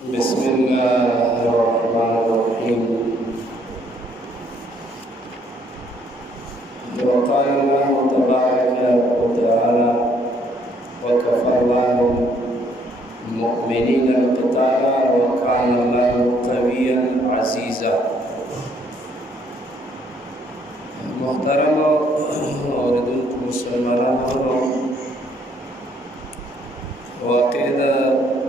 بسم الله الرحمن الرحيم. وقال الله تبارك وتعالى: وكفى الله المؤمنين القتال وكان الله قويا عزيزا. محترم اوریدونکو مسلمانانو، واقعه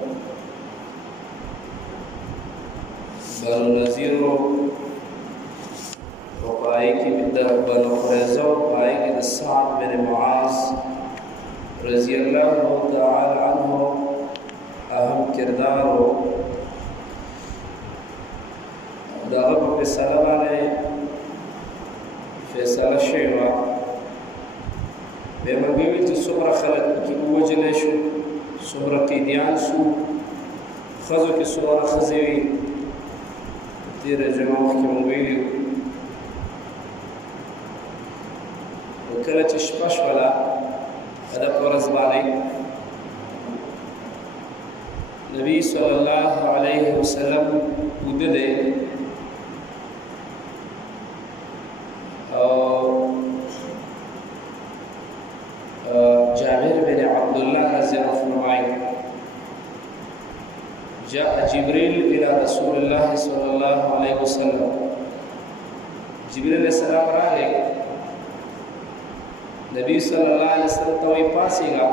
بنو نذیر وپای کې د بنو قریظه وپای کې د سعد بن معاذ رضی الله تعالی عنه اهم کردار او دغه په فیصله باندې فیصله شوی و. به موږ ویل چې څومره خلک کې ووجل شو، څومره قیدیان شو، ښځو کې څومره ښځې وي. تیره جمعه مخکې مو ویلي و کله چې شپه شوله په دغه ورځ باندې نبي صلی الله علیه وسلم وده دی او جابر بن عبدالله رضی الله فرمایي: جاء جبريل إلى رسول الله صلى الله عليه وسلم. جبريل عليه السلام راغی نبی صلی الله علیه وسلم ته وی پاسېږه: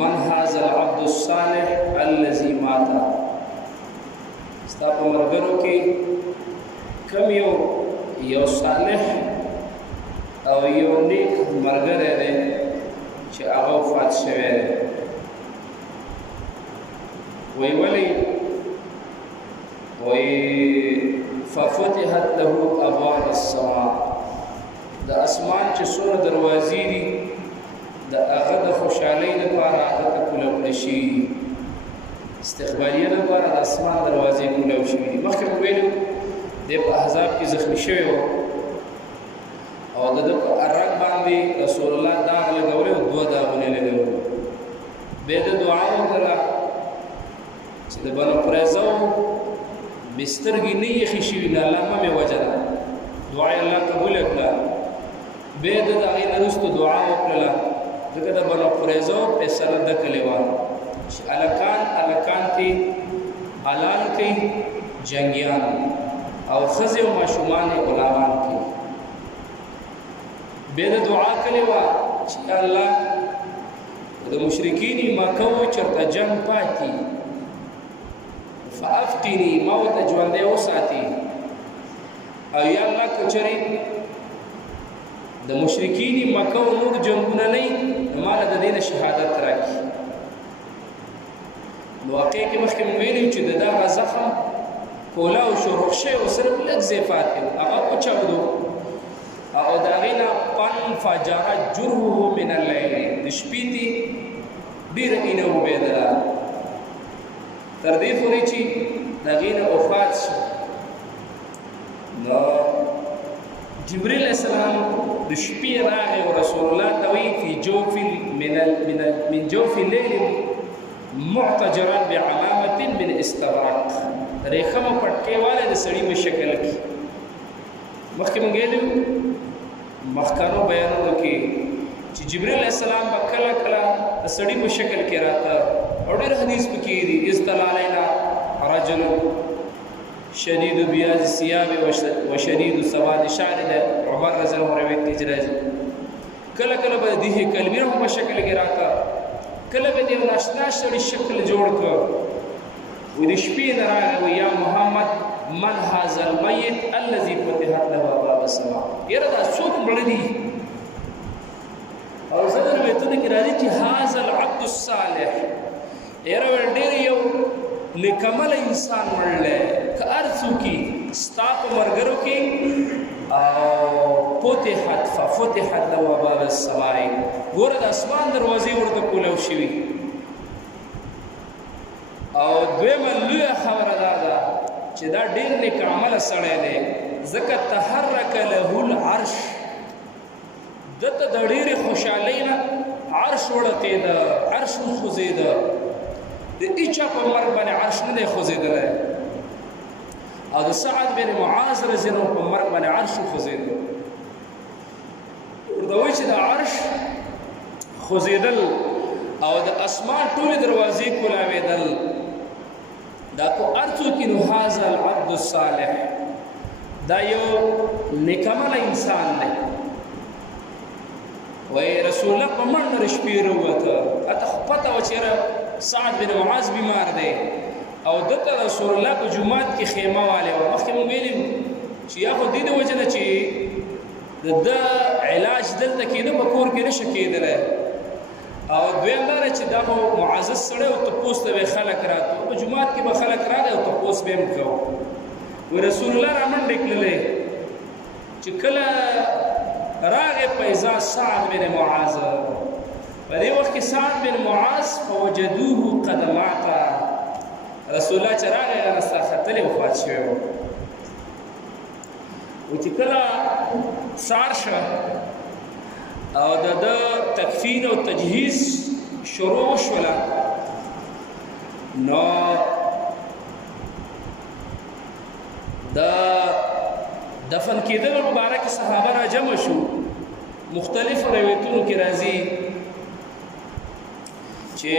من هذا العبد الصالح الذي مات. ستا په مرګرو کې کوم یو صالح او یو نیک مرګری دی چې هغه وفات شوی دی. ويولي ففتحت له ابواب السماء. د اسمان چې څومره دروازې دي د هغه د خوشحالۍ لپاره هغه ته کولاو شي، استقبالیه لپاره د اسمان دروازې کولاو شوي دي. مخکې مو ویلو دی په احزاب کې زخمي شوی و او د ده په رګ باندې رسول الله داغ لګولی و، دوه داغونه یې لګولي. بیا د دعا وکړه چې د بنو قریظه بسترګې نه یخې شوي، نه الله مه مې وجله. دعا یې الله قبوله کړه. بیا د هغې نه وروسته دعا وکړله ځکه د بنو قریظه فیصله ده کړې وه چې هلکان ترې حلال کوي جنګیان او ښځې او ماشومان یې غلامان کوي. بیا د دعا کړې وه چې الله د مشرکین مکه و چېرته جنګ پاتې فافتنی ما ورته ژوندی وساتي، او یا الله که چېرې د مشرکین مکه و نور جنګونه نه وي نو ما له د دې نه شهادت راکړي. نو واقع کې مخکې مو ویلي چې د دغه زخم کولاو شو، روغ شوی و، صرف لږ ځای پاتې و، هغه وچاودو او د هغې نه فانفجر جرحه من الليل. د شپې دې ډېره اینه وبهېدله تر دې پورې چې د هغې نه وفات شو. نو جبریل علیه السلام د شپې راغی او رسول الله ته وایي: فی جوف من جوف الليل معتجرا بعلامة من استبرق. ریخمه پټکۍ والی د سړي په شکل کې. مخکې موږ ویلي مخکانو بیانونو کې چې جبریل علیه السلام به کله کله د سړي په شکل کې راته او ډېر حدیث پکې دي: اصطلع علینا رجل شدید بیاض الثياب وشدید سواد شعر. د عمر رضی الله عنه روایت کې راځي کله کله به د دې کلمې په شکل کې راته، کله به د یو ناشنا سړي شکل جوړ کړ. و د شپې نه راغی: یا محمد من هذا المیت الذي فتحت له ابواب السماء. یاره دا څوک مړه دي؟ او زه د روایتونو کې راځي چې هذا العبد الصالح. یاره ډېر یو نیکعمله انسان مړلی که هر څوک ستا په ملګرو کې او ففتحت له ابواب السماء. ګوره د اسمان دروازې ورته کولاو شوي. او دویمه لویه خبره دا ده چې دا ډېر نیکعمله سړی دی ځکه تحرک له العرش. دته د ډېرې خوشحالۍ نه عرش وړکېده، عرش وخوځېده، د هیچا په مرګ باندې عرش نه دی خوځېدلی، او د سعد بن معاذ رضی الله عنه په مرګ باندې عرش وخوځېده. ورته وایي چې د عرش خوځېدل او د اسمان ټولې دروازې کولاوېدل، دا کو هر څوک نو هذا العبد الصالح، دا یو نیکعمله انسان دی. وایي رسول الله په منډه د شپې راووته، هته خو پته وه چې یاره سعد بن معاذ بیمار دی او دته رسول الله په جومات کې خیمه والی وه. مخکې مونږ ویلي چې یا خو دې د وجه نه چې د ده علاج دلته کېده، په کور کې نشه کېدلی، او دویم دا دی چې دا خو معزز سړی او تپوس ته به خلک راته، په جومات کې به خلک راغی او تپوس به یې هم کوو. وی رسول الله را منډې کړلې چې کله راغی فإذا سعد بن معاذ، په دې وخت کې سعد بن معاذ فوجدوه قد مات، رسول الله چې راغی هغه راختلی وفات شوی و. چې کله سهار شه او د ده تکفین او تجهیز شروع وشوله، نو د دفن کېدلو مبارک صحابه را جمع شو. مختلف روایتونو کې راځي چې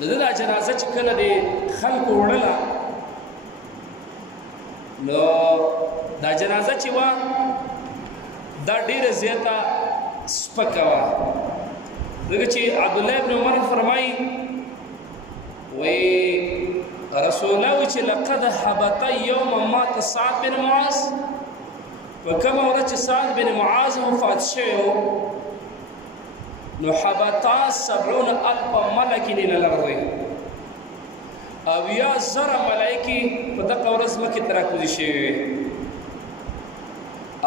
د ده دا جنازه چې کله د خلکو وړله، نو دا جنازه چې وه دا ډېره زیاته سپکه وه، ځکه چې عبدالله ابن عمر فرمایي وایي رسول الله وایي چې لقد حبط یوم مات سعد بن معاذ، په کومه ورځ چې سعد بن معاذ وفات شوی و، نو حبطا 70,000 ملک إلى الأرض، اویا زره ملایکې په دغه ورځ ځمکې ته راکوزې شوي وې،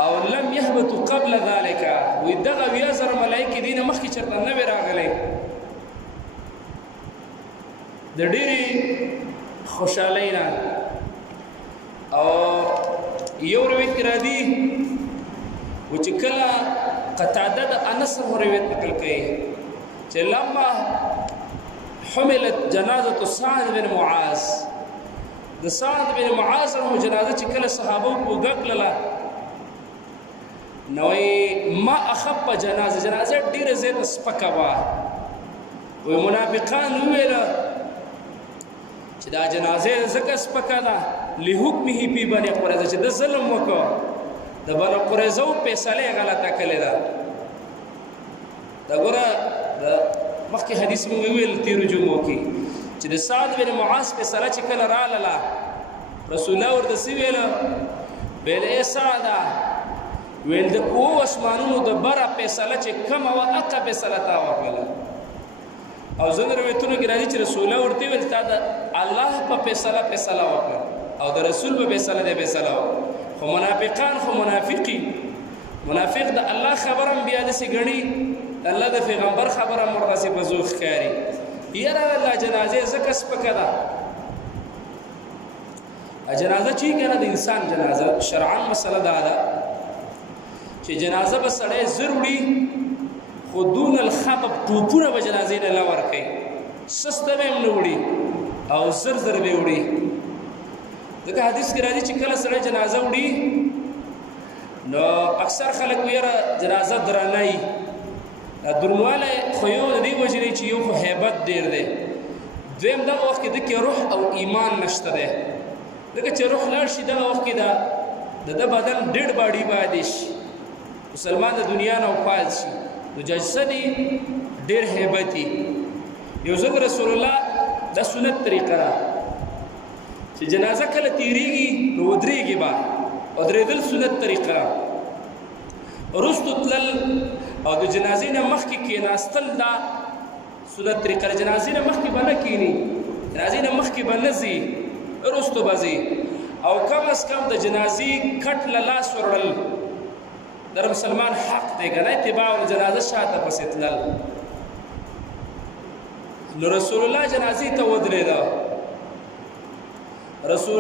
او لم يهبطوا قبل ذلك، وی دغه اویا زره ملایکې دې نه مخکې چېرته نه وې راغلی. د ډېرې خوشحالۍ نه او یو روایت کې راځي و چې کله قتاده د انس روایت نقل کوي چې لما حملت جنازة سعد بن معاذ، د سعد بن معاذ جنازه چې کله صحابه وګ کړله، نو ما اخف جنازه ډیره زیاته سپکه وه. وی منافقان وویله چې دا جنازه ځکه سپکه ده لحکمه فی بني قریظه، چې د ظلم وکړه، د بني قریظه فیصله غلطه کړې ده. دا ګوره مخکې حدیث مونږ ویل تیرو جمعو کې چې د سعد بن معاذ فیصله چې کله راغله، رسول الله ورته څه ویله؟ ویل ای سعده، ویل د اوو اسمانونو د بره فیصله چې کومه وه هغه فیصله تا وکړله. او ځینې روایتونو کې راځي چې رسول الله ورته ویل تا د الله په فیصله وکړه او د رسول په فیصله دې فیصله وکړه. خو منافقان خو منافق د الله خبره هم بیا داسې ګڼي، الله د پیغمبر خبره مرتسې په زور ښکاري. یاره الله جنازه ځکه سپکه ده، جنازه چې کنه د انسان جنازه شرعاً مسله دا ده چې جنازه به سړی زر وړي، خو دون الخبب ټوپونه به جنازې نه ورکوي، سسته به هم نه وړي او زر زر به وړي. ځکه حدیث کې راځي چې کله سړی جنازه وړي نو اکثر خلک ویره جنازه درنه وي. درنوالی خو یو د دې وجې دی چې یو خو هیبت ډېر دی، دویم دغه وخت کې د کې روح او ایمان نشته دی، ځکه چې روح لاړ شي دغه وخت کې د ده بدن ډېډ باډي باندې شي، مسلمان د دنیا نه وفات شي، نو جسد یې ډېر هیبتي. یو ځل رسول الله دا سنت طریقه ده چې جنازه کله تیریږي نو ودرېږي به، ودرېدل سنت طریقه ده. وروستو تلل او د جنازې نه مخکې کېناستل دا سنت طریقه ده. جنازې نه مخکې به نه کېني، جنازې نه مخکې به نه ځي، وروستو به ځي، او کم از کم د جنازې کټ له لاس وړل در مسلمان حق دی که نه، اتباع الجنازه شاته پسې تلل. نو رسول الله جنازې ته ودرېده،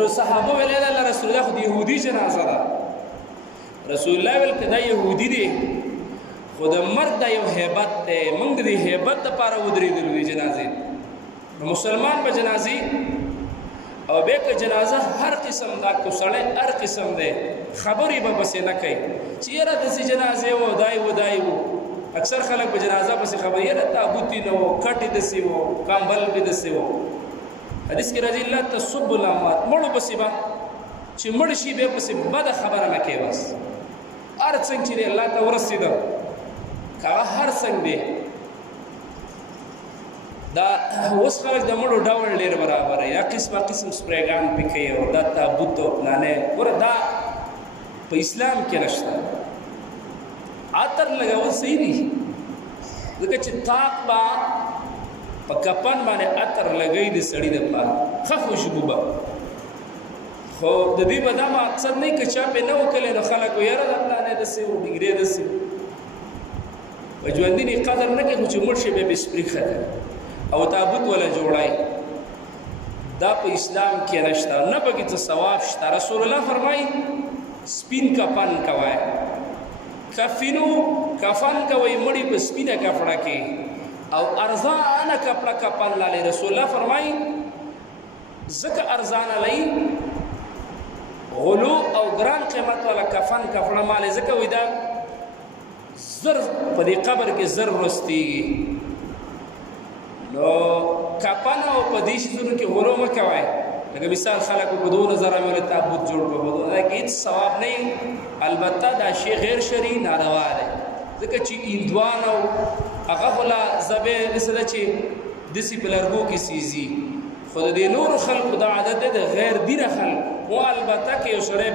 صحابه ویل الله رسول الله خو د یهودي جنازه ده. رسول الله ویل که دا یهودي دی خو د مرګ دا یو هیبت دی موږ د دې هیبت دپاره ودرېدلو دي جنازې نو مسلمان به جنازې او بیا که جنازه هر قسم دا کو سړی هر قسم دی خبرې به پسې نه کوي چې یاره داسې جنازې و دای و اکثر خلک په جنازه پسې خبرې یاره تابوت یې نه و کټ یې داسې و کمبل به داسې و حدیث کې راځي لا تسبوا الاموات مړو پسې به چې مړ شي بیا پسې بده خبره نه کوي بس هر څنګه چې دی الله ته ورسېده هغه هر څنګه دی دا اوس خلک د مړو ډول ډېر برابر یا قسمه قسم سپریګان پې کوي او دا تابوت او پلانې ګوره دا په اسلام کې نشته عطر لګول صحیح دي ځکه چې طاق به په کفن باندې عطر لګوي د سړي دپاره ښه خوشبو به خو د دې به دا مقصد نه که چا پې نه وکړی نو خلک وایي یاره دا پلانې داسې و ډیګرې داسې په ژوندي قدر نه کوي خو چې مړ شي بیا بې سپریښه کوي او تابوت ولا جوړای دا په اسلام کې نشته نه پکې څه ثواب شته رسول الله فرمایي سپین کفن کوئ کفنو کفن کوئ مړي په سپینه کپړه کې او ارزانه کپړه کفن لاله رسول الله فرمایي ځکه ارزانه لای غلو او ګران قیمت والا کفن کپړه مال ځکه وې دا زر په دې قبر کې زر ورستېږي نو کپن او په دې شیزونو کې غلو مه کوئ لکه مثال خلکو په 2000 مې تابوت جوړ کړو په دا کې هیڅ ثواب نه البته دا شی غیر شرعي ناروا دی ځکه چې هندوان او هغه ولا زبې مثلا چې دسی په لرګو کې سیزي خو د نور خلکو دا عادت دی د غیر دینه خلک او البته کې یو سړی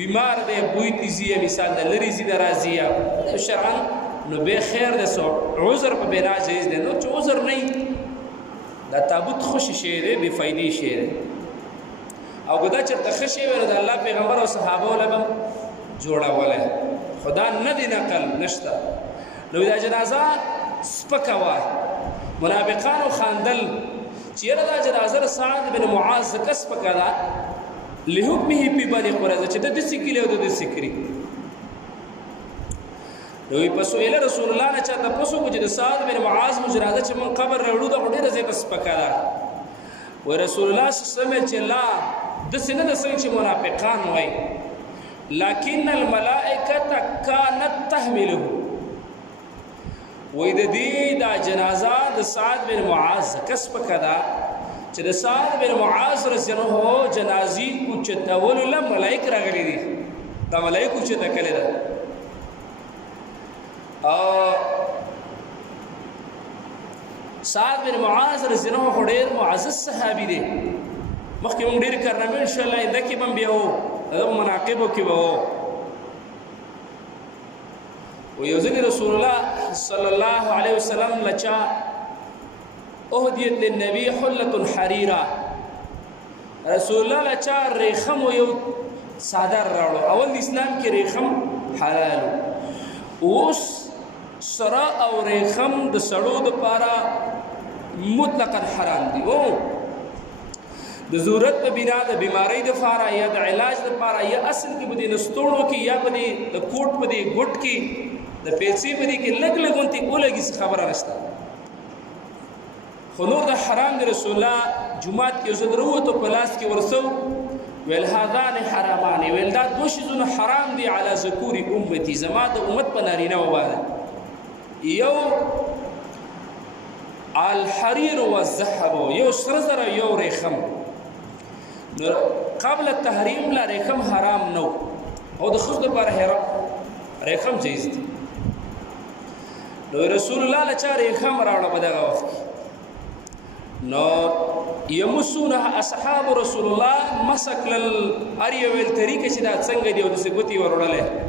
بیمار دی بوی تیزی مثال د لري زی درازي شرعا نو به خیر ده سو عذر په بنا جایز ده نو چې عذر نه دا تابوت خوشی شی دی بے فائدې شی دی او ګدا چرته خشي ور د الله پیغمبر او صحابه ولهم جوړاوله خدا نه دی نقل نشته نو دا جنازه سپکوا منافقانو خاندل چې دا جنازه سعد بن معاذ کس پکړه لحکمه په بني قريظه چې د سکیله او د سکری نو په سویل رسول الله نه چاته پوسو چې د سعد بن معاذ مجرازه چې من قبر راوړو د ډیره زیات سپکاله و رسول الله صلی الله علیه وسلم چې لا د سینه د څنګه چې منافقان وای لكن الملائکه كانت تحمله وې د دې دا جنازه د سعد بن معاذ کسب کړه چې د سعد بن معاذ رضی الله عنه جنازي او چتول له ملائک راغلي دي دا ملائکه چې تکل ده سعد بن معاذ رضی الله عنه ډېر معزز صحابي دي مخکې موږ ډېر کارنامې ان شاء الله دکې بم بیا وو دغه مناقبو کې وو ويوزن رسول الله صلى الله عليه وسلم لچا اهديت للنبي حلة حريرة رسول الله لچا ریخم یو صادر راړو اول اسلام کې ریخم حلال اوس سرا او ریخم د سړو د پاره مطلقاً حرام دي او د ضرورت په بنا د بیماری د فاره یا د علاج د پاره یا اصل کې بده نستوړو کې یا بده د کوټ بده ګټ کې د پیسې بده کې لګ لګونتي اولګي خبره نشته خو نور د حرام د رسول الله جمعات کې زه دروته په لاس کې ورسو ویل هذان حرامان ویل دا دوه شیزونه حرام دي علی ذکور امتی زما د امت په نارینه وباله یو الحرير والذهب یو سره زره یو ریخم قبل التحریم لا ریخم حرام نو او د خود پر ریخم جایز دي نو رسول الله لچا ریخم راوړه په دغه وخت نو یمسونه اصحاب رسول الله مسکل اریو ول طریقې چې دا څنګه دی او د سګوتی ورولله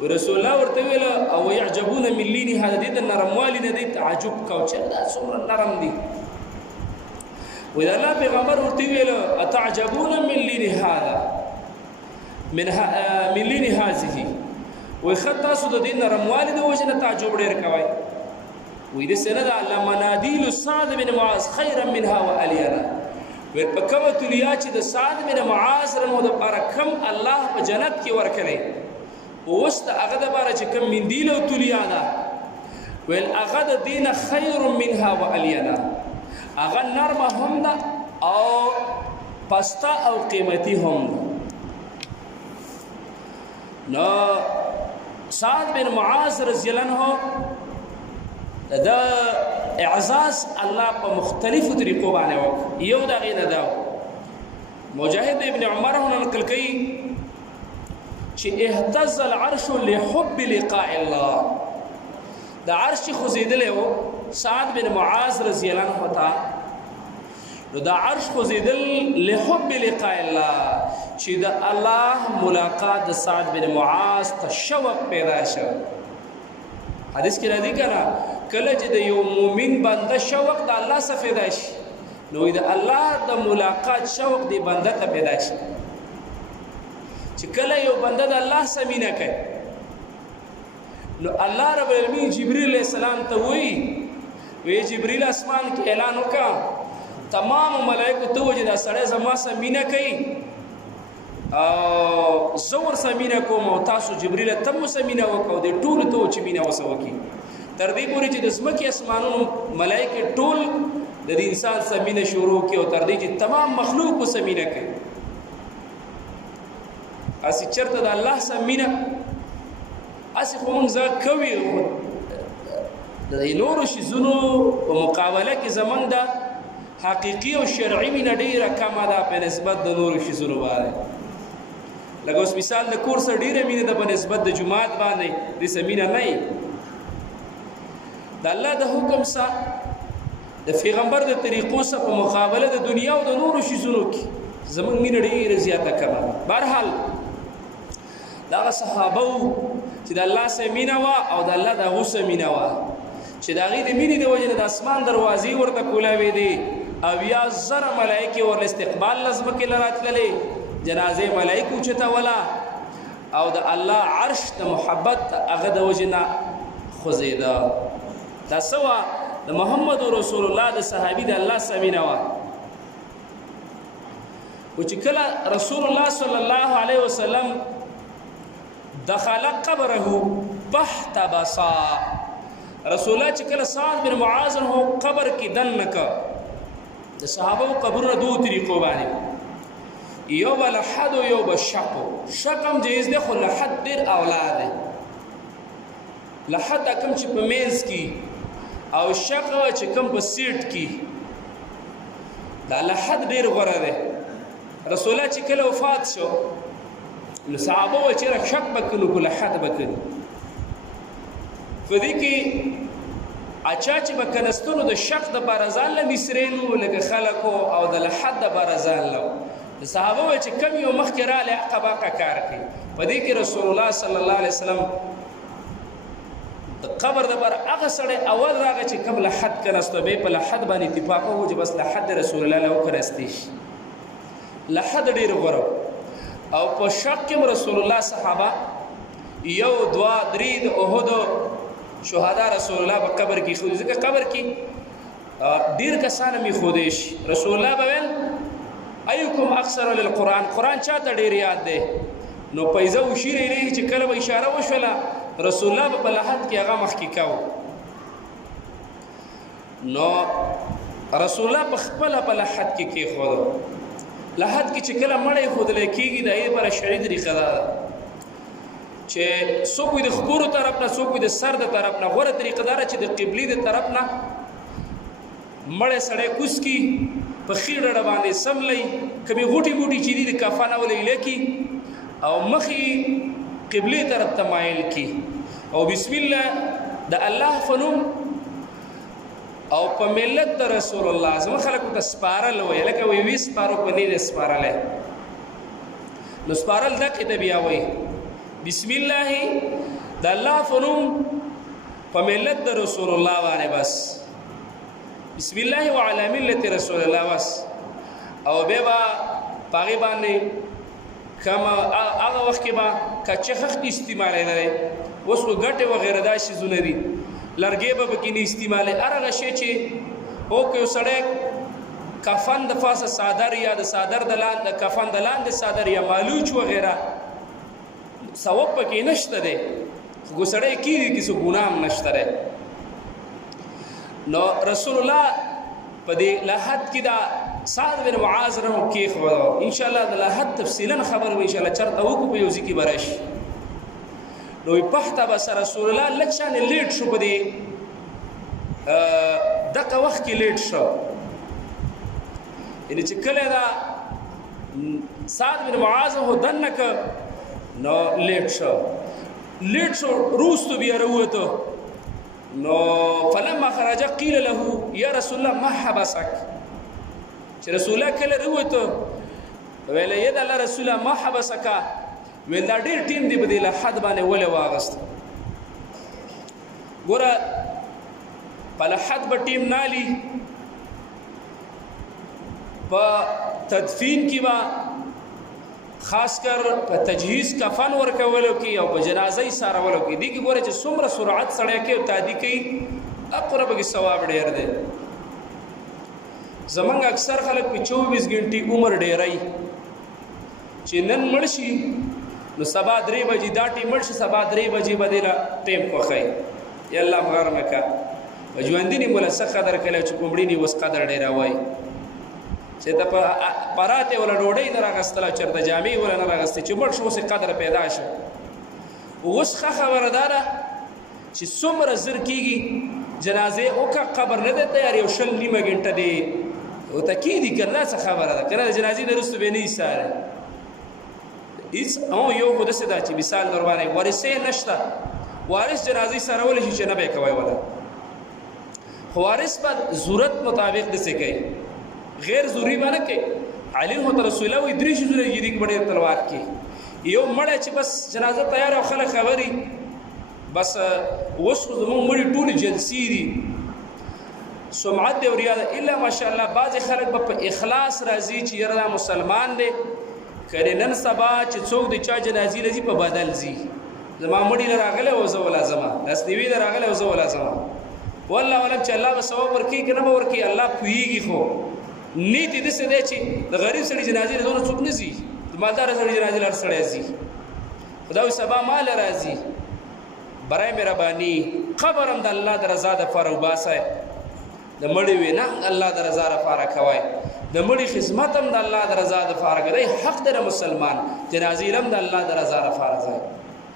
ورسول الله ورته ویل او يعجبون من لين هذا دي نرموالي نه دي تعجب کو چې دا څومره نرم دي واذا الله پیغمبر ورته ویل اتعجبون من لين هذا من لين هذه وخطا سود دي نرموالي د وجنه تعجب ډیر کوي وې د سند الله مناديل سعد بن معاذ خيرا منها والينا وپکوت لیا چې د سعد بن معاذ رحمه الله کم الله په جنت کې ورکړي اوس د هغه دپاره چې کوم مندیل او تولیا ده ویل هغه د دې نه خیر منها و الینا هغه نرمه هم ده او پسته او قیمتي هم ده. نو سعد بن معاذ رضی الله عنه د اعزاز الله په مختلفو طریقو باندې وکړ. یو د هغې نه دا مجاهد ابن عمر هم نقل کوي چې اهتز العرش لحب لقاء الله، د عرش چې خوځېدلی و سعد بن معاذ رضی الله عنه ته، نو د عرش خوځېدل لحب لقاء الله چې د الله ملاقات د سعد بن معاذ ته شوق پیدا شو. حدیث کې راځي که نه کله چې د یو مؤمن بنده شوق د الله څخه پیدا شي نو د الله د ملاقات شوق دی بنده ته پیدا شي. چې کله یو بنده د الله سره مینه کوي نو الله رب العالمین جبرئیل علیه السلام ته وایي جبرئیل اسمان کې اعلان وکړه تمام ملائکو ته وایي دا سړی زما سره مینه کوي زه ورسره مینه کوم او تاسو جبرئیل ته هم ورسره مینه وکړئ دې ټولو ته چې مینه ورسره وکړي تر دې پورې چې د ځمکې اسمانونو ملایکې ټول د دې انسان سره مینه شروع کړي او تر دې چې تمام مخلوق ورسره مینه کوي. هسې چېرته د الله سره مینه هسې خو مونږ زه کوي د نورو شیزونو په مقابله کې زمونږ د حقیقي او شرعي مینه ډېره کمه ده په نسبت د نورو شیزونو باندې. لکه اوس مثال د کور سره ډېره مینه ده په نسبت د جومات باندې دې سره مینه نه وي. د الله د حکم سره د پیغمبر د طریقو سره په مقابله د دنیا او د نورو شیزونو کې زمونږ مینه ډېره زیاته کمه ده. بهرحال دغه صحابه وو چې د الله سره مینه وه او د الله د هغو سره مینه وه چې د هغې د مینې د وجې نه د اسمان دروازې ورته کولاوېدې او یا زره ملایکې ورله استقبال له ځمکې له راتللې جنازې ملایکو اوچتوله او د الله عرش د محبت هغه د وجې نه خوځېده. دا څه وه د محمد رسول الله د صحابي د الله سره مینه وه. خو چې کله رسول الله صلی الله علیه وسلم دخل قبره فاحتبسا رسول الله چې کله سعد بن معاذ هو قبر کې دننه کړ د صحابه قبرونه دوه طریقو باندې یو به لحد او یو به شق. شق هم جایز دی خو لحد ډېر اولا دی. لحد کوم چې په منځ کې او شق چې کوم په سیټ کې دا لحد ډېر غوره دی. رسول الله چې کله وفات شو نو صحابه وایي چېرې شق به کړو که لحد به کړو. په دې کې اچا چې به کنستونو د شق دپاره ځان له مصرینو لکه خلکو او د لحد دپاره ځان له د صحابه وایي چې کم یو مخکې رالی حقه باقه کار کوي. په دې کې رسول الله صلی الله علیه وسلم د قبر دپاره هغه سړی اول راغی چې کم لحد کنستو به په لحد باندې اتفاق وکړو چې بس لحد رسول الله له وکنستی شي. لحد ډېر غوره او په شق کې رسول الله صحابه یو دوه درې د احد شهدا رسول الله په قبر کې خو ځکه قبر کې ډېر کسان مې ښودی شي. رسول الله به ویل ایکم اکثر للقرآن قرآن چاته ډېر یاد دی نو پیزه وشیر الیه چې کله به اشاره وشوله رسول الله به په لحد کې هغه مخکې کو. نو رسول الله په خپله په لحد کې کېښودو. لحد کې چې کله مړی ښودلی کېږي د هغې لپاره شرعي طریقه دا ده چې څوک وي د ښکورو طرف نه څوک وي د سر د طرف نه. غوره طریقه دا ده چې د قبلې د طرف نه مړی سړی کوز کي په ښي ډډه باندې سملی کمې غوټې بوټې چې دي د کفن او لیله کي او مخې قبلې طرف ته مایل کي او بسم الله د الله په نوم او په ملت د رسول الله زموږ خلکو ته سپارل وایي لکه وایي وي سپارو په نه دی سپارلی نو سپارل دقې ته بیا وایي بسم الله د الله په نوم په ملت د رسول الله باندې بس بسم الله وعلى ملت رسول الله بس او بیا به په هغې باندې کمه هغه وخت کې به کچه خښت استعمالېدلی. اوس خو ګټې وغیره دا شیزونه دي لرګې به پکې نه استعمالې. هر هغه شی چې اوکې یو سړی کفن د پاسه صادر یا د صادر د لاندې کفن د لاندې صادر یا مالوچ وغیره ثواب پکې نشته دی خو سړی کېږي کې څه ګناه هم نشته دی. نو رسول الله په دې لحد کې دا سعد بن معاذ رحمه کېښوده. انشاءالله د لحد تفصیلا خبر به انشاءالله چېرته وکړو په یو ځای کې به راشي. نو پخته به سره رسول الله لږ شانې لیټ شو په دې دغه وخت کې لیټ شو. یعنې چې کله دا سعد بن معاذ هو دنه که نو لیټ شو روستو بیا راووته. نو فلما خرج قیل له یا رسول الله ما حبسک. چې رسول الله کله راووته ویل یا د الله رسول الله ما حبسک ویل دا ډېر ټیم دی په دې لحد باندې ولې واغست. ګوره په لحد به ټیم نالي، په تدفین کې به خاص کر په تجهیز کفن ورکولو کې او په جنازه یې سارولو کې دې کې ګوره چې څومره سرعت سړی کوي او تادي کوي هغومره پکې ثواب ډېر دی. زمونږ اکثر خلک په 24 غنټې عمر ډېری چې نن مړ شي نو سبا 3 بجې دا ټیم مړ شي سبا 3 بجې به دې له ټیم خوښوي. یا الله مغر نه کا په ژوندي نه مولا څه قدر کوي چې کومړي نه اوس قدر ډېره وایي چې ته پراته ولا ډوډۍ نه راغستله چېرته جامې ولا نه راغستې چې مړ شو اوس قدر پیدا شو. اوس ښه خبره دا ده چې څومره زر کېږي جنازې وکړه قبر نه دی تیار یو 20 نیمه غنټه دی ورته کېږي که نه څه خبره ده که نه د جنازې نه وروسته به نه ایساره هېڅ یو خو داسې ده چې مثال در باندې وارثې نشته وارث جنازې سرولی شي چې نه به یې کوی ولا خو وارث به ضرورت مطابق داسې کوي غیر ضروری باندې کوي. علي هو رسول الله وي 3 شیزونه یې کې بډې تلوار کې یو مړی چې بس جنازه تیار او خلک خبري بس اوس خو زمونږ مړي ټولې جلسې دي سمعت دی او ریا ده الا ماشاءالله بعضې خلک به په اخلاص راځي چې یاره دا مسلمان دی که نن سبا چې څوک د چا جنازې راځي په بدل ځي زما مړي نه راغلی او زه ولا ځمه لاسنیوي نه راغلی او زه ولا ځمه والله علم چې الله به ثواب ورکوي که نه به ورکوي الله پوهېږي. خو نیت یې داسې دی چې د غریب سړي جنازې له دونه څوک نه ځي د مالداره سړي جنازې له هر سړی ځي خدا وایي سبا ماله راځي. برای مهرباني قبر هم د الله د رضا دپاره وباسئ د مړي وینا الله د رضا لپاره کوئ د مړي خدمت هم د الله د رضا دپاره کوئ حق دی د مسلمان جنازې هم د الله د رضا لپاره ځئ.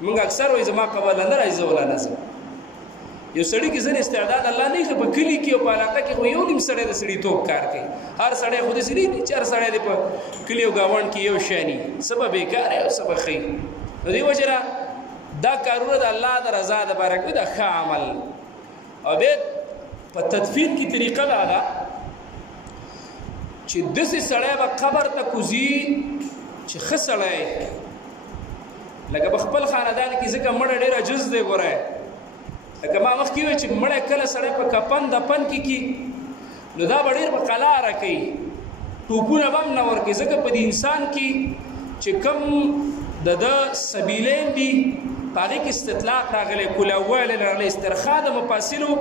موږ اکثر وایي زما قبر نه راځي زه ولا نه ځم. یو سړی کې ځینې استعداد الله نه ښه په کلي کې او په علاقه کې خو یو نیم سړی د سړیتوب کار کوي هر سړی خو داسې نه دي چې هر سړی دی په کلي او ګاونډ کې یو شی څه به بېکاره او څه به ښه نو دې وجې نه دا کارونه د الله د رضا دپاره کوي دا ښه عمل. او بیا په تدفین کې طریقه دا ده چې داسې سړی به قبر ته کوځي چې ښه سړی لکه په خپل خاندان کې ځکه مړه ډېر عجز دی ګوره لکه ما مخکې وویل چې مړی کله سړی په کفن دفن کې نو دا به ډېر په قلاره کوي ټوپونه به هم نه ورکوي ځکه په دې انسان کې چې کوم د ده سبیلین دي په هغې کې استطلاق راغلی کولوالی راغلی استرخا د مفاصلو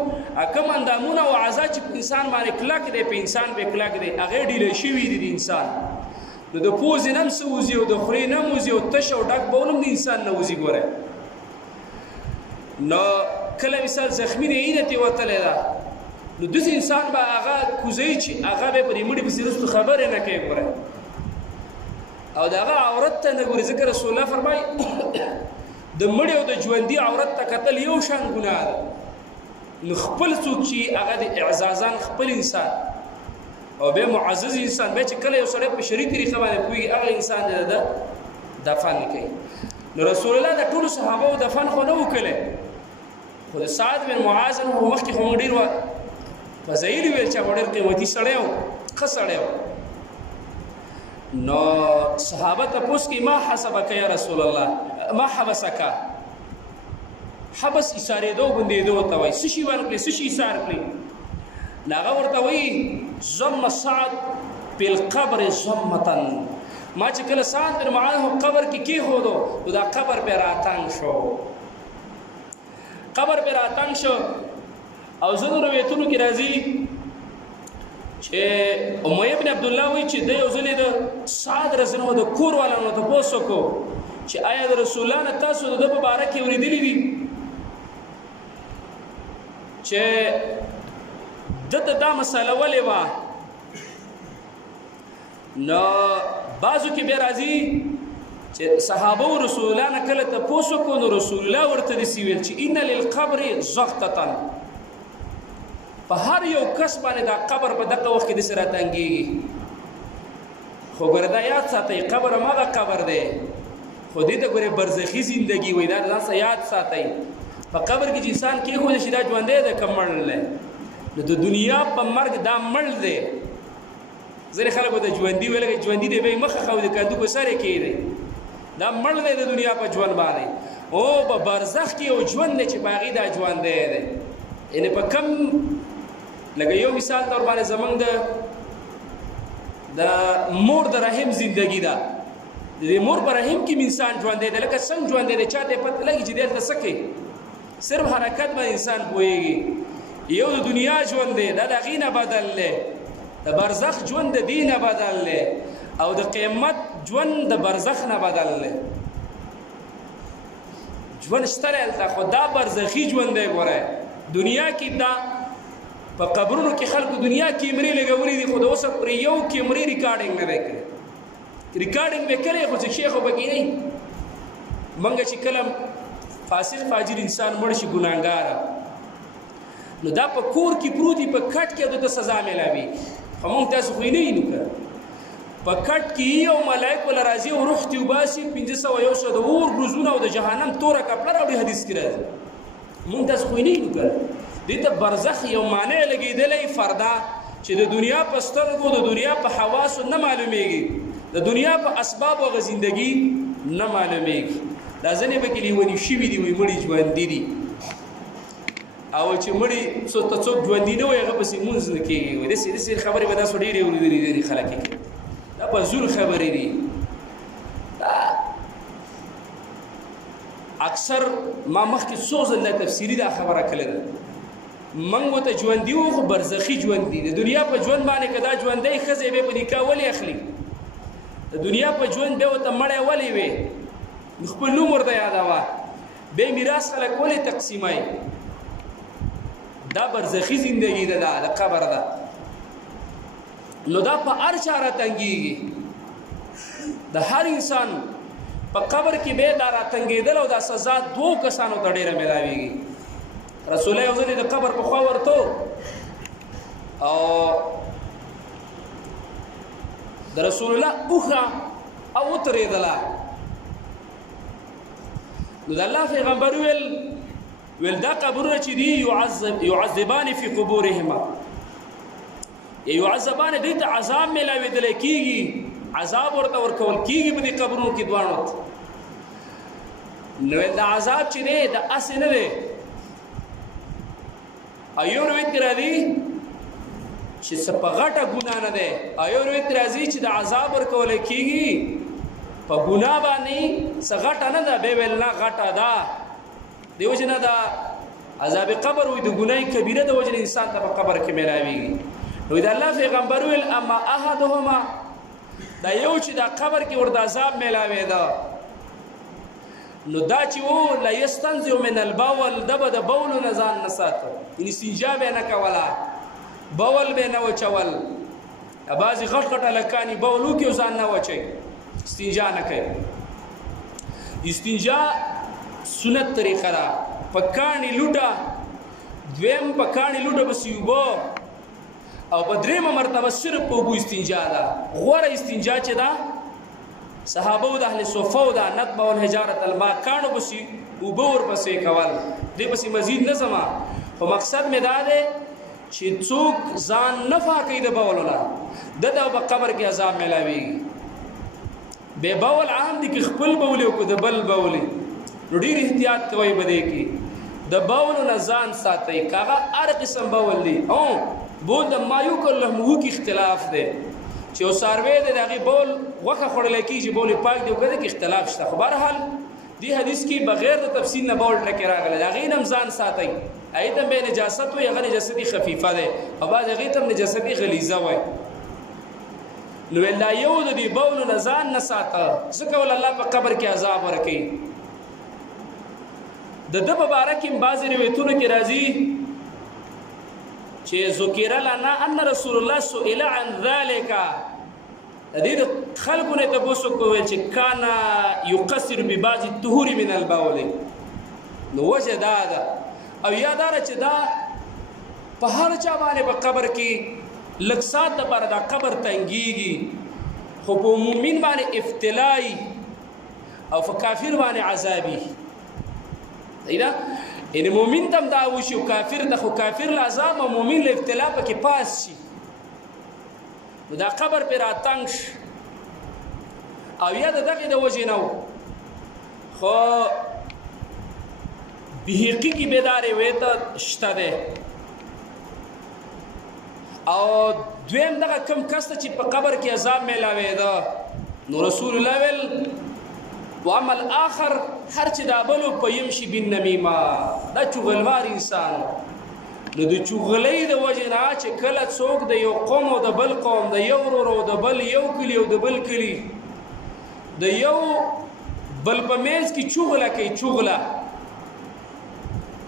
کوم اندامونه او اعضا چې په انسان باندې کلک دی په انسان به کلک دی هغې ډیلی شوي دي د انسان نو د پوزې نه هم څه وځي او د خولې نه هم وځي او تش او ډک بول هم د انسان نه وځي ګوره. نو کله مثال زخمي دی عینه ترې وتلی ده نو داسې انسان به هغه کوزوي چې هغه به په دې مړي پسې وروسته خبرې نه کوي ګوره او د هغه عورت ته نه ګوري ځکه رسول الله فرمایي د مړي او د ژوندي عورت ته کتل یو شان ګناه ده. نو خپل څوک چې هغه د اعزازان خپل انسان او بیا معزز انسان بیا چې کله یو سړی په شرعي طریقه باندې پوهېږي هغه انسان دی د دفن کوي. نو رسول الله د ټولو صحابهو دفن خو نه وکړی خو د سعد بن معاذ خو مخکې خو موږ ډېر فضایل ویل چې هغه ډېر قیمتي سړی و ښه سړی و. نو صحابه تپوس کوي ما حسبک یا رسول الله ما حبسک حبس ایسارېدو بندېدو ورته وایي څه شي ورکړې څه شي ایسار کړې نو هغه ورته وایي ضم سعد بالقبر ضمة ما چې کله سعد بن معاذ قبر کې کېښودو نو دا قبر پې راتنګ شو قبر پې راتنګ شو او ځینو روایتونو کې راځي چې امیه بن عبدالله وایي چې دی یو ځل یې د سعد رضی الله د کور والانو تپوس وکړو چې آیا د رسول الله نه تاسو د په باره کې اورېدلي دي چې دته دا مسله ولې وه؟ نو بعضو کې بیا راځي چې صحابه و رسول الله نه کله تپوس وکړو نو رسول الله ورته داسې ویل چې ان للقبر ضغطة، په هر یو کس باندې دا قبر په دغه وخت کې داسې راتنګېږي. خو ګوره دا یاد ساتئ، قبر هماغه قبر دی، خو دې ته ګورې برزخي زندګي وایي. دا ځان سره یاد ساتئ. په قبر کې چې انسان کېښودی شي دا ژوندی دی که مړ دی؟ نو د دنیا په مرګ دا مړ دی. ځینې خلک ورته ژوندي ویل که ژوندي دی به یې مخه ښودي کندو په سر یې کېدی. دا مړ دی د دنیا په ژوند باندې. او په برزخ کې یو ژوند دی چې په هغې دا ژوندی دی. یعنې په کم لکه یو مثال طور باندې زمونږ د مور د رحم زندگی ده. د مور په رحم کې انسان ژوندی دی، لکه څنګه ژوندی دی چا ته پته لګي چې دلته څه کوي، صرف حرکت باندې انسان پوهېږي. یو د دنیا ژوند دی، دا د هغې نه بدل دی. د برزخ ژوند د دې نه بدل دی، او د قیامت ژوند د برزخ نه بدل دی. ژوند شته دی هلته، خو دا برزخي ژوند دی. ګوره دنیا کې دا په قبرونو کې خلکو دنیا کیمرې لګولې دي، خو د اوسه پرې یو کیمرې ریکارډینګ نه دی کړی. ریکارډینګ به کړی خو چې شیخ به کې نه. موږ چې کله فاسق فاجر انسان مړ شي ګناهګاره، نو دا په کور کې پروت وي، په کټ کې دته سزا میلاوي. خو موږ تاسو خو یې نه وینو که په کټ کې یو ملایک وله راځي او روح تې وباسي 500 د اور ګروزونه او د جهنم توره کپړه راوړي. حدیث کې راځي. موږ تاسو خو یې نه وینو که دې ته برزخ یو معنی لګېدلی فردا چې د دنیا په سترګو د دنیا په حواسو نه معلومیږي، د دنیا په اسبابو هغه زندګي نه معلومیږي. دا ځینې پکې لیوني شوي دي، وایي مړي ژوندي دي، او چې مړي څوک ژوندي نه وي هغه پسې مونځ نه کېږي. وایي داسې خبرې به تاسو ډېرې اورېدلې دي خلک یې کوي. دا په زور خبرې دي. اکثر ما مخکې څو ځله تفسیري دا خبره کړې ده. موږ ورته ژوندي وو خو برزخي ژوند دي. د دنیا په ژوند باندې که دا ژوندی ښځې به په نکاح ولې اخلي؟ د دنیا په ژوند بیا ورته مړی ولې وې؟ خپل نوم ورته یادوه. بیا میراث خلک ولې تقسیموي؟ دا برزخي زندګي ده، دا د قبر ده. نو دا په هر چا راتنګېږي. د هر انسان په قبر کې به دا راتنګېدل او دا سزا دوو کسانو ته ډېره میلاویږي. رسول الله یو ځل د قبر په خوا ورته او د رسول الله اوښه او وترېدله. نو د الله پیغمبر ویل دا قبرونه چې دي یعذبان فی قبورهما، یعذبان دې ته عذاب میلاوېدلی کېږي، عذاب ورته ورکول کېږي په دې قبرونو کې دواړو. نو دا عذاب چې دی د اسې نه دی. ایو روایت کې راځي چې څه په غټه ګناه نه دی. ایو روایت کې راځي چې د عذاب ورکول کېږي په ګناه باندې څه غټه نه ده. به ویل نه غټه ده. دې وجې نه دا عذاب قبر وي د ګناه کبیره د وجې انسان ته په قبر کې میلاویږي. نو د الله پیغمبر ویل اما احدهما، دا یو چې دا قبر کې ورته عذاب میلاوېده، نو دا چې و لا یستنزع من البول، ده به د بولو نه ځان نه ساته، یعنې استنجا به یې نه کوله، بول به یې نه وچول. بعضې غټ غټ هلکان بول وکړي او ځان نه وچوي، استنجا نه کوي. استنجا سنت طریقه ده. په کاڼي لوټه دویم په کاڼي لوټه پسې اوبه او په درېیمه مرتبه صرف په اوبو استنجا ده. غوره استنجا چې ده صحابه د اهل صفه او د نطبه والحجارة الماء کاڼو پسې اوبه ورپسې کول. دې پسې مزید نه ځمه، خو مقصد مې دا دی چې څوک ځان نه پاکوي د بولو نه، ده ته په قبر کې عذاب میلاویږي. بې بول عام دي که خپل بولې او که د بل بولې، نو ډېر احتیاط کوئ به دې کې. د بولو نه ځان ساتئ، که هغه هر قسم بول دی. بول د ما یوکل لحمه کې اختلاف دی چې یو څاروی دی د هغې بول غوښه خوړلی کېږي، بول یې پاک دی او که ده کې اختلاف شته. خو بهرحال دې حدیث کې بغیر د تفصیل نه بول ټکې راغلی، د هغې نه هم ځان ساتئ. هغې ته به نجاست وایي، هغه نجاستي خفیفه دی، او بعض هغې ته هم نجاستي غلیظه وایي. نو ویل دا یو د دې بولو نه ځان نه ساته ځکه ول الله په قبر کې عذاب ورکوي د ده په باره کې بعضې روایتونو کې راځي چې ذکر لنا ان رسول الله سئل عن ذلك د دې د خلکو نه تپوس وکړو چې کان یقصر ببعض الطهور من البول نو وجه دا ده او یا دا چې دا په هر چا باندې په قبر کې لږ ساعت دپاره دا قبر تنګېږي خو په مؤمن باندې ابتلایي او په کافر باندې عذابي صحیح ده یعنې مؤمن ته هم دا وشي او کافر ته خو کافر له عذاب او مؤمن له ابتلا پکې پاس شي نو دا قبر پې راتنګ شي او یا د دغې د وجې نه و خو بهقي کې بې دا روایت شته دی او دویم دغه کم کس ته چې په قبر کې عذاب میلاوېده نو رسول الله ویل واما الاخر هر چې دا بلو په یمشي بالنمیمه دا چغلوار انسان نو د چغلۍ د وجې نه چې کله څوک د یو قوم او د بل قوم د یو ورور او د بل یو کلي او د بل کلي د یو بل په منځ کې چغله کوي چغله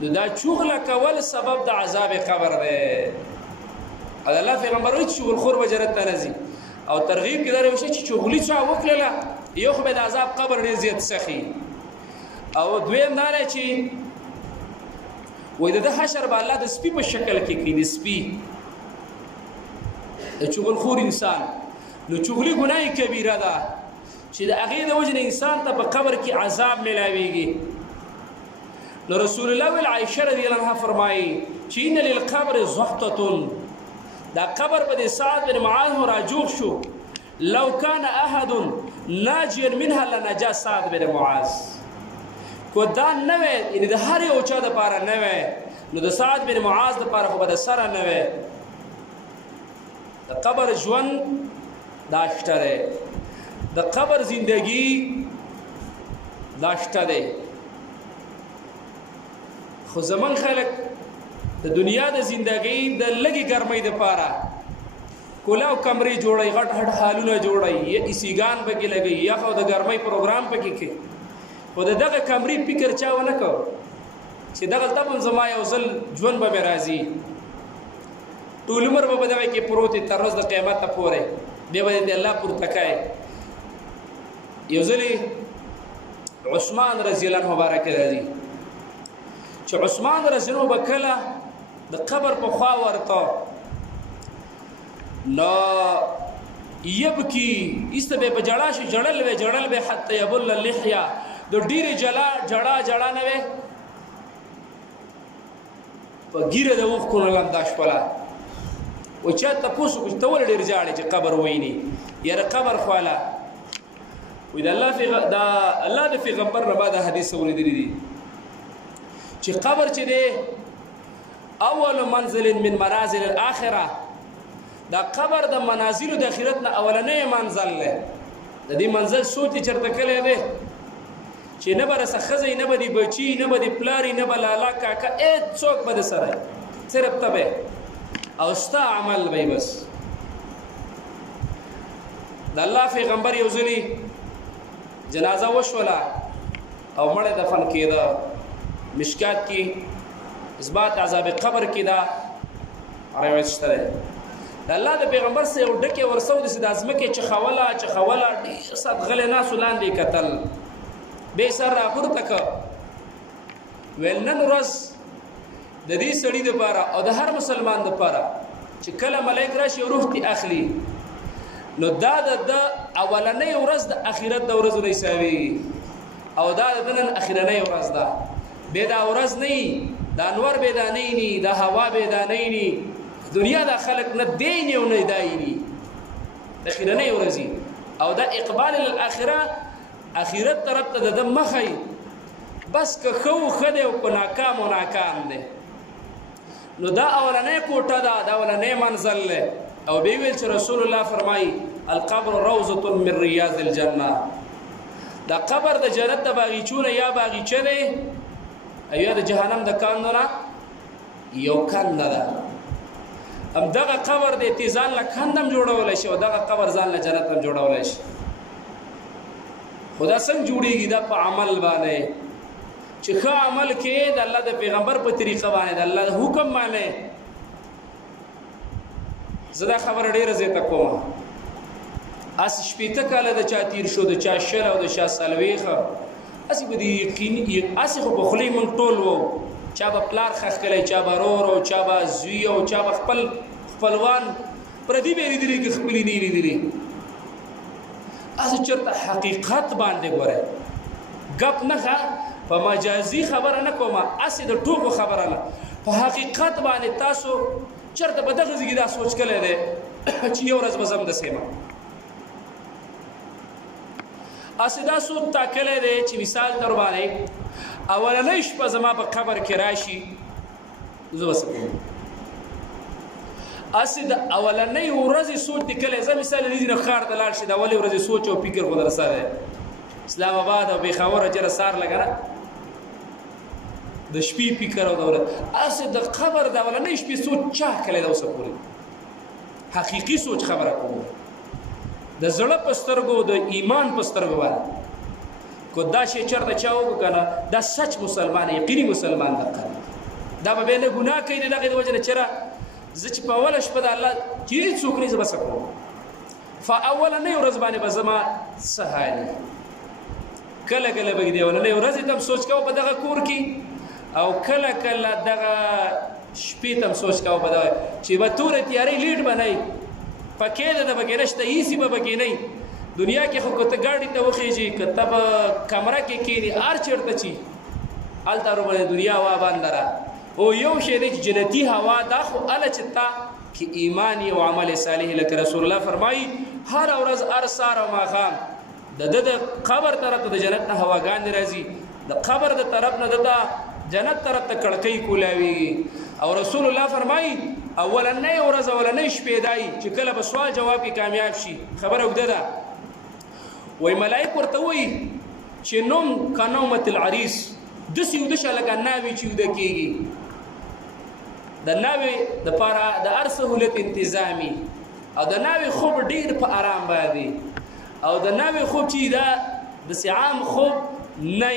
نو دا چغله کول سبب د عذاب قبر دی او د الله پیغمبر وایي چې چغلخور به جنت ته نه ځي او ترغیب کې دا روشي چې چغلي چا وکړله یو خو به د عذاب قبر ډېر زیات سخي او دویم دا دی چې وایي د ده حشر به الله د سپي په شکل کې کوي د سپي د چغلخور انسان نو چغلي ګناه کبیره ده چې د هغې د وجې نه انسان ته په قبر کې عذاب میلاویږي نو رسول الله ویل عایشه رضی الله عنها فرمایي چې ان للقبر زحطة دا قبر په دې سعد بن معاذ راجوخ شو لو كان احد ناجيا منها لنجا سعد بن معاذ کو دا نه وي یعنې د هر یو چا دپاره نه وي نو د سعد بن معاذ دپاره خو به د سره نه وي د قبر ژوند دا شته دی د قبر زندگی دا شته دی خو زمون خلک د دنیا د زندګۍ د لږې ګرمۍ دپاره کولاو کمرې جوړوي غټ غټ حالونه جوړوي ایسیګان پکې لګوي یخ او د ګرمۍ پروګرام پکې کوي خو د دغه کمرې فکر چا ونه کو چې دغلته به زما یو ځل ژوند به مې راځي ټول عمر به دغه کې پروت تر ورځ د قیامته پورې بیا به د الله پورته کوي یو ځلې عثمان رضی الله عنه مبارک راځي چې عثمان رضی الله عنه به کله د قبر په خوا ورته نو یبکی ایسته به په جړا شي جړل به حتی یبل اللحیه د ډیرې جړا نه وي په ګیره د اوښکو نه لنده شپله و چا تپوس وکړو ته ولې ډېر ژاړې چې قبر ویني یاره قبر خواله وایي د الله د پیغمبر نه ما دا حدیث اورېدلی دي چې قبر چې دی اول منزل من منازل الاخره دا قبر د منازلو د آخرت نه اولنی منزل دی د دې منزل سوچ یې چېرته کلی دی چې نه به رسه ښځی نه به د بچي نه به د پلاري نه به لالا کاکا هېڅوک به د سره صرف ته به او ستا عمل به بس د الله پیغمبر یو ځلي جنازه وشوله او مړی دفن کېده مشکات کې اثبات عذاب قبر کې دا روایت شته دی د الله د پیغمبر سره یو ډکې ورسو داسې د ځمکې چخوله ډېر سات غلی ناسو لاندې کتل بې سر راپورته که ویل نن ورځ د دې سړي دپاره او د هر مسلمان دپاره چې کله ملایک راشي او روح دې اخلي نو دا د اولنۍ ورځ د آخرت د ورځو نه حسابېږي او دا د نن اخرنۍ ورځ ده بې دا ورځ نه وي د انور بې دا نه وي د هوا بې دا نه وي دنیا دا خلق نه دیني او نه دایني د اخرنۍ ورځي او دا اقبال الاخره اخرت طرف ته د مخی بس که ښه و ښه دی او که ناکام و ناکام دی نو دا اولنۍ کوټه ده دا اولنۍ منزل دی او بیا ویل چې رسول الله فرمایي القبر روضة من ریاض الجنه دا قبر د جنت د باغیچونه یا باغیچه دی او یا د جهنم د کاندونه یو کنده ده هم دغه قبر د ځان له کندم جوړولی شي او دغه قبر ځان له جنت هم جوړولی شي. خو دا څنګه جوړېږي؟ دا په عمل باندې چې ښه عمل کې د الله د پیغمبر په طریقه باندې د الله د حکم باندې. زه دا خبره ډېره زیاته کوم، اس 80 کاله د چا تیر شو، د چا 100 او د چا 40، اسې به د یقیني اسې خو په خولې موږ ټول وو، چا به پلار خښ کلی، چا به رور او چا به زوی او چا به خپلوان پردي به یې لیدلي که خپلې نه یې لیدلي. اسې چېرته حقیقت باندې ګورئ، ګپ نه ښه، په مجازي خبره نه کومه، اسې د ټوکو خبره نه، په حقیقت باندې تاسو چېرته په دغه ځای کې دا سوچ کلی دی چې یو ورځ به زه هم داسې یم. اسې دا سوچ ټاکلی دی چې مثال در باندې اولنۍ شپه زما په قبر کې راشي، زه به څه کوم؟ اسې د اولنۍ ورځې سوچ دی کلی، زه مثال د دې نه ښار ته لاړ شي، د اولې ورځې سوچ او فکر خو در سره دی. اسلام آباد او پېښور چېرې سار لګه نه، د شپې فکر او د ورځې. اسې د قبر د اولنۍ شپې سوچ چا کلی دی اوسه پورې؟ حقیقي سوچ خبره کوم، د زړه په سترګو، د ایمان په سترګو باندې. کو دا شی چېرته چا وکړو که نه، دا سچ مسلمان، یقیني مسلمان دقه دا به بیا نه ګناه کوي د دغې د وجې نه چېرې زه چې په اوله شپه د الله چې هېڅوک نه زه به څه کوم. اولنۍ ورځ باندې به زما څه حال وي. کله کله به د اولنۍ ورځې ته هم سوچ کوو په دغه کور کې، او کله کله دغه شپې ته هم سوچ کوو په دغه چې به توره تیارۍ لیډ به نه وي، پکې ده د پکې نشته، هېڅ به پکې نه وي. دنیا کې خو که ته ګاډي ته وخېږي، که ته به کمره کې کښېنې، هر چېرته چې هلته روباندې دنیا هوا بنده ده. او یو شی دی چې جنتي هوا دا خو هله چې تا کې ایمان او عمل صالح، لکه رسول الله فرمایي هره ورځ هر سهار او ماښام د ده د قبر طرف ته د جنت نه هواګانې راځي، د قبر د طرف نه د جنت طرف ته کړکۍ کولاویږي. او رسول الله فرمایي اولنۍ ورځ اولنۍ شپې دای چې کله به سوال جواب کې کامیاب شي، خبره اوږده ده، وایي ملایک ورته وایي چې نوم که نومة العریس، داسې ویده شه لکه ناوې چې ویده کېږي. د ناوې دپاره د هر سهولت انتظامي، او د ناوې خوب ډېر په آرام باندې، او د ناوې خوب چې دا داسې عام خوب نه